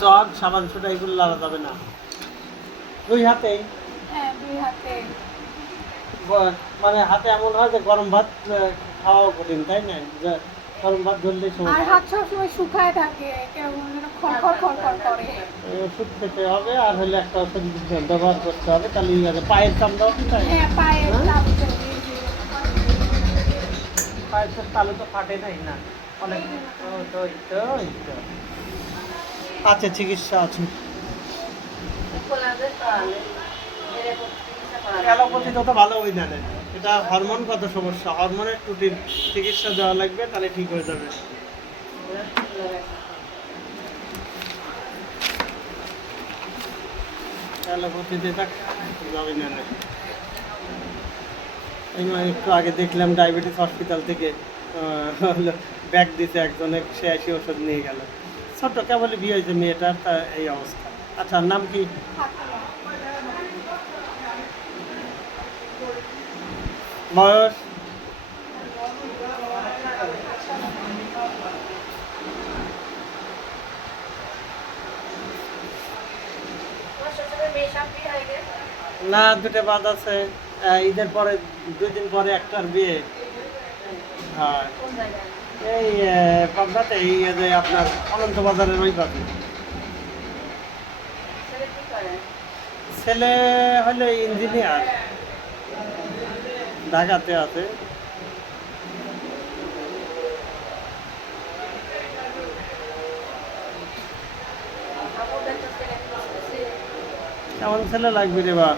চক সাবান সোডা এগুলো লাগা যাবে না। দুই হাতেই? হ্যাঁ, 2 হাতে। মানে হাতে এমন হয় যে গরম ভাত খাওয়াও কঠিন, তাই না? যে গরম ভাত ধরলেই আর সমস্যা। হাত সবসময় শুকায় থাকে, কেমন যেন খড়খড় খড়খড় করে। এই ওষুধ খেতে হবে আর হলে একটা ওষুধ ব্যবহার করতে হবে, তাহলেই হবে। পায়ের চামড়াও কি তাই? হ্যাঁ, পায়ের হ্যাঁ? তালু চলে যে। পায়ের তালু তো ফাটে নাই না অনেক। ওই তো। আছে, চিকিৎসা আছে। অ্যালোপ্যাথি তো ভালো ওই জানে। এটা হরমোনগত সমস্যা, হরমোনের ত্রুটির চিকিৎসা দেওয়া লাগবে, তাহলে ঠিক হয়ে যাবে। অ্যালোপ্যাথিতে এটা যাবে না। এই একটু আগে দেখলাম ডায়াবেটিস হসপিটাল থেকে হলো ব্যাগ দিতে একজনে, সে এসে ওষুধ নিয়ে গেল। ছোট্ট কেবল বিয়ে হয়েছে মেয়েটার, তা এই অবস্থা। আচ্ছা, নাম কি? বয়স? না, দুটো বাদ আছে। ঈদের পরে 2 দিন পরে একটার বিয়ে। হ্যাঁ, এই পাবনাতে, এই যে আপনার অনন্ত বাজারের ওই পাবে। ছেলে হলো ইঞ্জিনিয়ার, ঢাকাতে আছে। কেমন ছেলে লাগবে রে বা?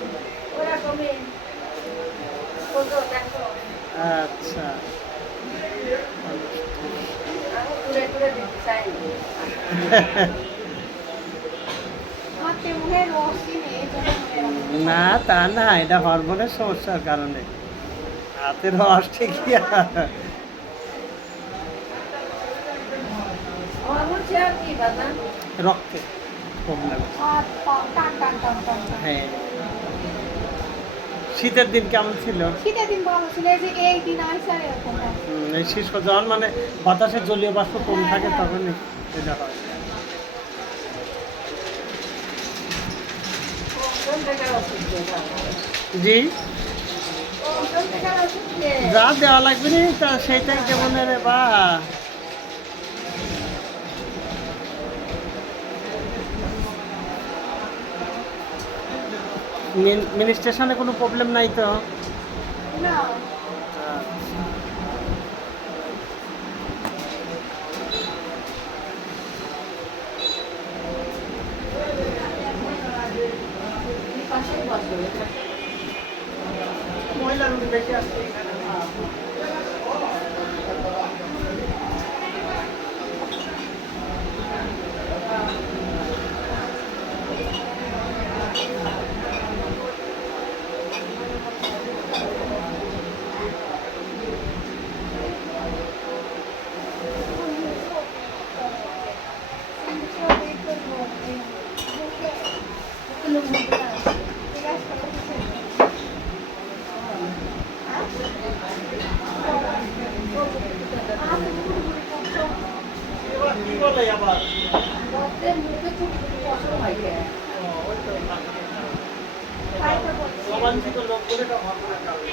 আচ্ছা। না, তা না, এটা হরমোনের সমস্যার কারণে। হাতের রস ঠিকই রক্তে প্রবলেম। হ্যাঁ। শীতের দিন কেমন ছিল? শীতের দিন ভালো ছিল, এই যে এই দিন আইসা এরকম। এই শীত যখন মানে বাতাসে জলীয় বাষ্প কম থাকে তখনই এটা হয়। জি, যা দেওয়া লাগবে নি তা সেইটাই কেমন রে বা। মিনি স্টেশনে কোনো প্রবলেম নাই তো? না, মহিলা রুগী বেশি আসছে। কি বলে আবার? অবাঞ্ছিত লোক বলে এটা হরমোনের কারণে।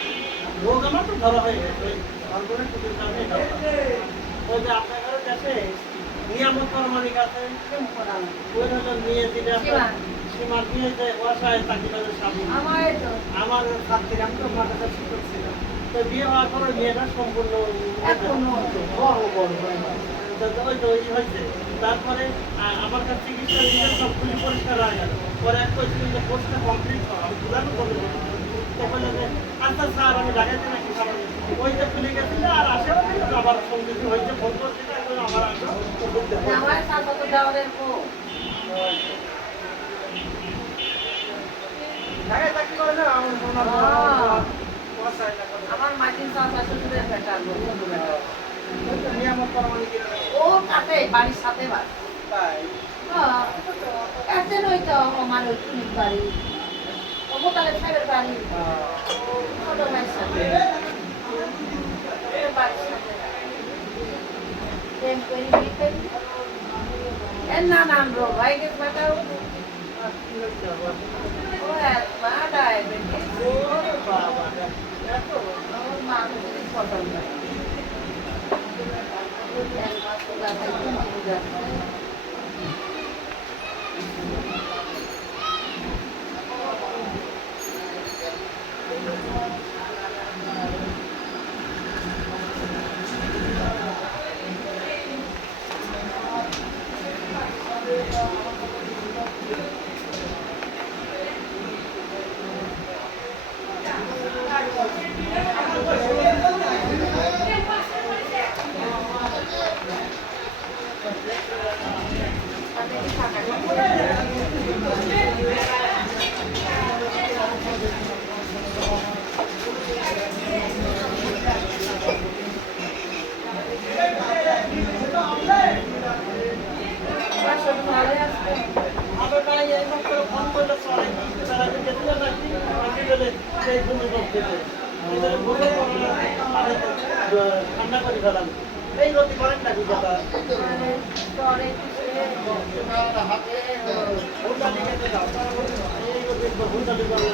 রোগ আমার তো ধরা হয়ে গেছে, ওই হরমোনের ত্রুটির কারণে এটা হয়। ওই যে আপনার ঘরে গেছে নিয়ামত প্রমাণিক আছে, ওই হলো নিয়ে দিলে আপনার সীমার দিয়ে যে বসায় তাকে স্বামী আমার ছাত্রী, আমি তো মাদ্রাসার শিক্ষক ছিলাম। তো বিয়ে হওয়ার পর ওই মেয়েটা সম্পূর্ণ ওই তো ওই হয়েছে। তারপরে আমার কাছে চিকিৎসা নিয়ে সবগুলি পরিষ্কার হয়ে গেল। পরে এক কইছিল যে কোর্সটা কমপ্লিট করো, আমি বুঝানো করবো। তো বললো যে আচ্ছা স্যার, আমি লাগাইতে নাকি খাবার ওইটা খুলে গেছিল আর আশেপাশে আবার সঙ্গীত হয়েছে, ফোন করছিল এখন আমার আসো ঢাকায় চাকরি করে না আমার মাটির চাচা শ্বশুরের বেটা নিয়ামত প্রমাণিকের ও কাছে বাড়ির সাথে বাড়ি তাই। কাছে নইতো আমার ওই পুলিশ বাড়ি ও মোতালেব সাহেবের বাড়ি ছোট ভাইয়ের সাথে বাড়ির সাথে প্রেম করি বিয়ে করি এর না নাম রো ভাই কে বাটাও আর কি হচ্ছে আবার? ও মা ডায়াবেটিস ওরে বাবা রে, এত? আমার মা খুব পছন্দ এক মাস ওলা খাইতে বুঝা ভালো আসবে আবার নাই, এইরকম করে ফোন করলে চলে কি? তারা যে গেছিল নাকি? নাকি বলে সেই ভূমিকম্প দিতে। এদের ভূমিকম্প মানে তো, ঠান্ডা করে ফেলাম। এই রতি করেন নাকি কথা? পরে কিসে ভুটানি খেতে যাও। তারা বলছে, এই রতি ভুটানি করে।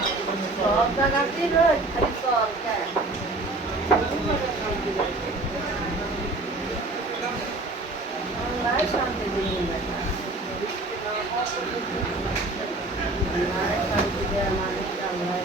সব জায়গাতেই রোজ খালি সব খায় আল্লাহ শান্তি দিন বেটা আল্লাহ শান্তি দেয় মানুষ আল্লাহ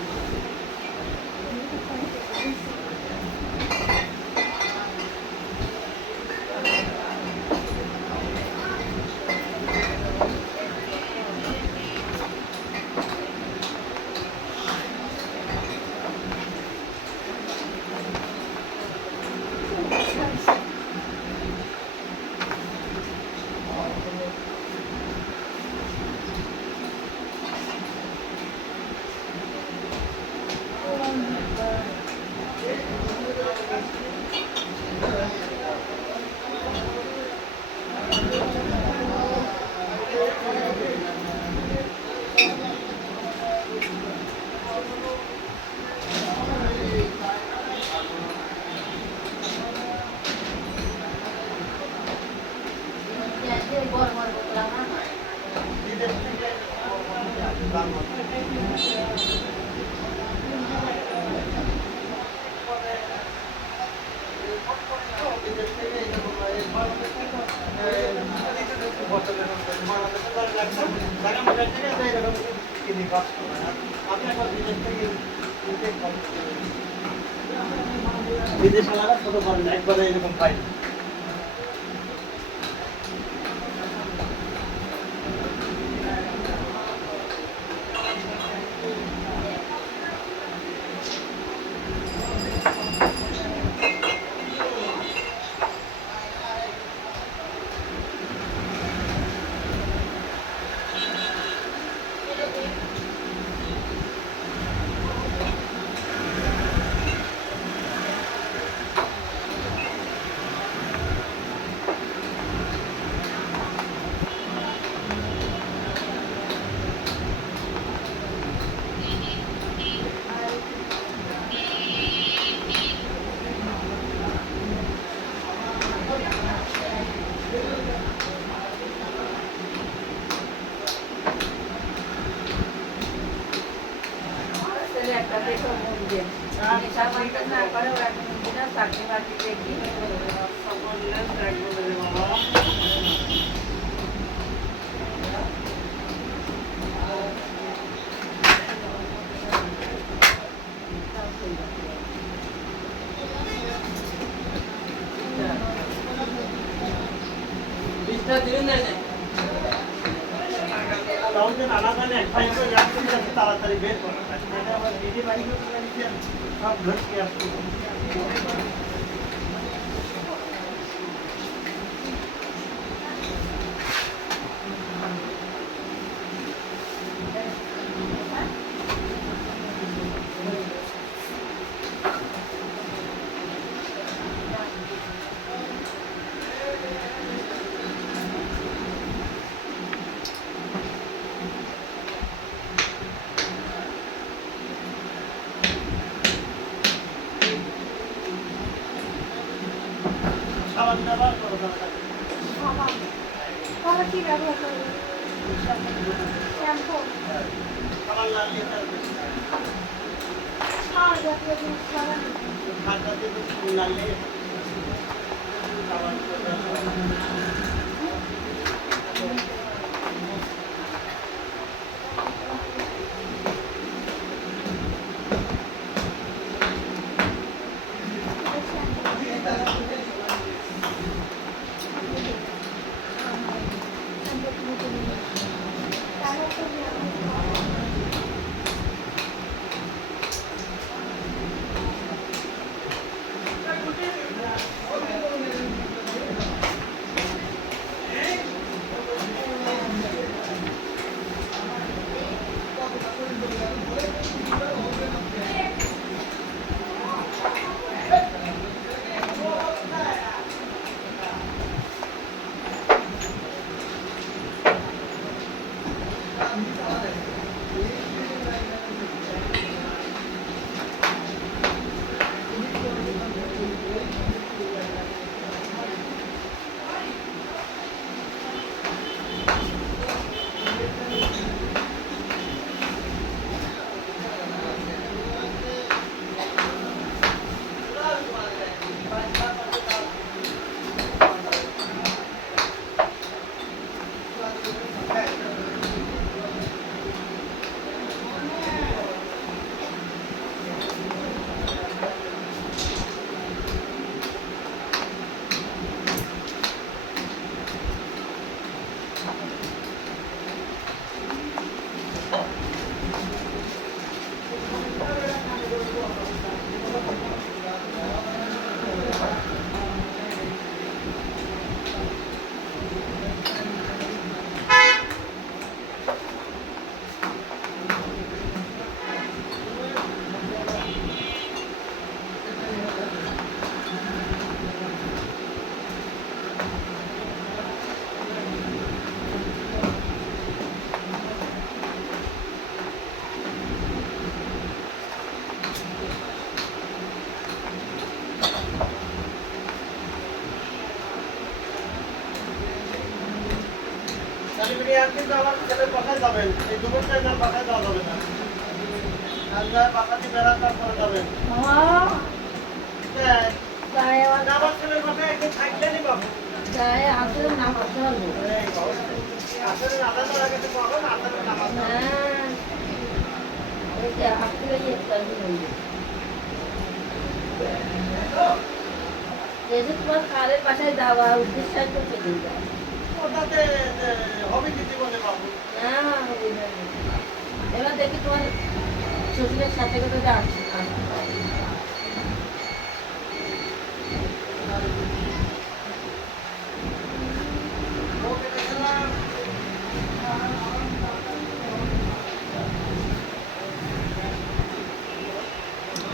বড় বড় বললাম না বিদেশ থেকে বিদেশ থেকে বিদেশ আলাদা ছোট করেন একবারে এরকম পাই ছেলে একটা দেখো মন দিয়ে নেশা মাইতে না করে ওরা কোনদিন চাকরি বাকরি দেখি আলাদা একটাই করে রাখতে যাতে তাড়াতাড়ি বের করা যায় এটা আবার দিদি বাড়ি করতে পারি সব ঘটকে আসছে কি ব্যবহার করবে? শ্যাম্পু, খাবার লাগলে তার সার জাতীয় জিনিস ছাড়া খাদ্যতে কিছু লাগলে খাবার কিন্তু আমার ছেলের বাসায় যাবেন, এই দুপুর টাইমের বাসায় যাওয়া যাবে না। আর যা বাসাটি বেড়া তারপরে যাবেন। আমার ছেলের বাসায় একদিন থাকলেনই বাবু। আসলে আদানের আগে তো কখন আদানের নামাজ তোমার কারের বাসায় যাওয়া উদ্দেশ্য করতে দিই ওটাতে হবে কি জীবনে বাবু? এবার দেখি তোমার শ্বশুরের সাথে করে যাচ্ছি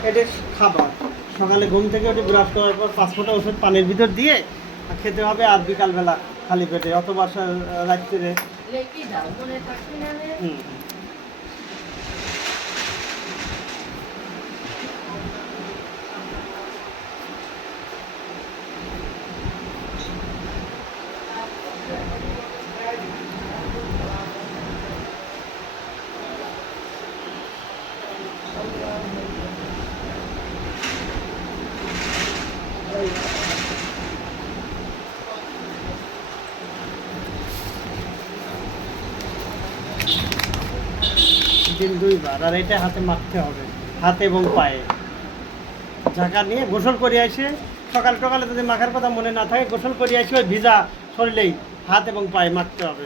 এটা খাবার সকালে ঘুম থেকে উঠে ব্রাশ করার পর 5 ফোঁটা ওষুধ পানির ভিতর দিয়ে খেতে হবে, আর বিকালবেলা খালি পেটে, অথবা রাত্রে। হুম দিন 2 বার, আর এটা হাতে মাখতে হবে, হাতে এবং পায়ে ঝাঁকা নিয়ে গোসল করে আসে। সকাল সকালে যদি মাখার কথা মনে না থাকে, গোসল করে আসে ওই ভিজা শরীরেই হাত এবং পায়ে মাখতে হবে।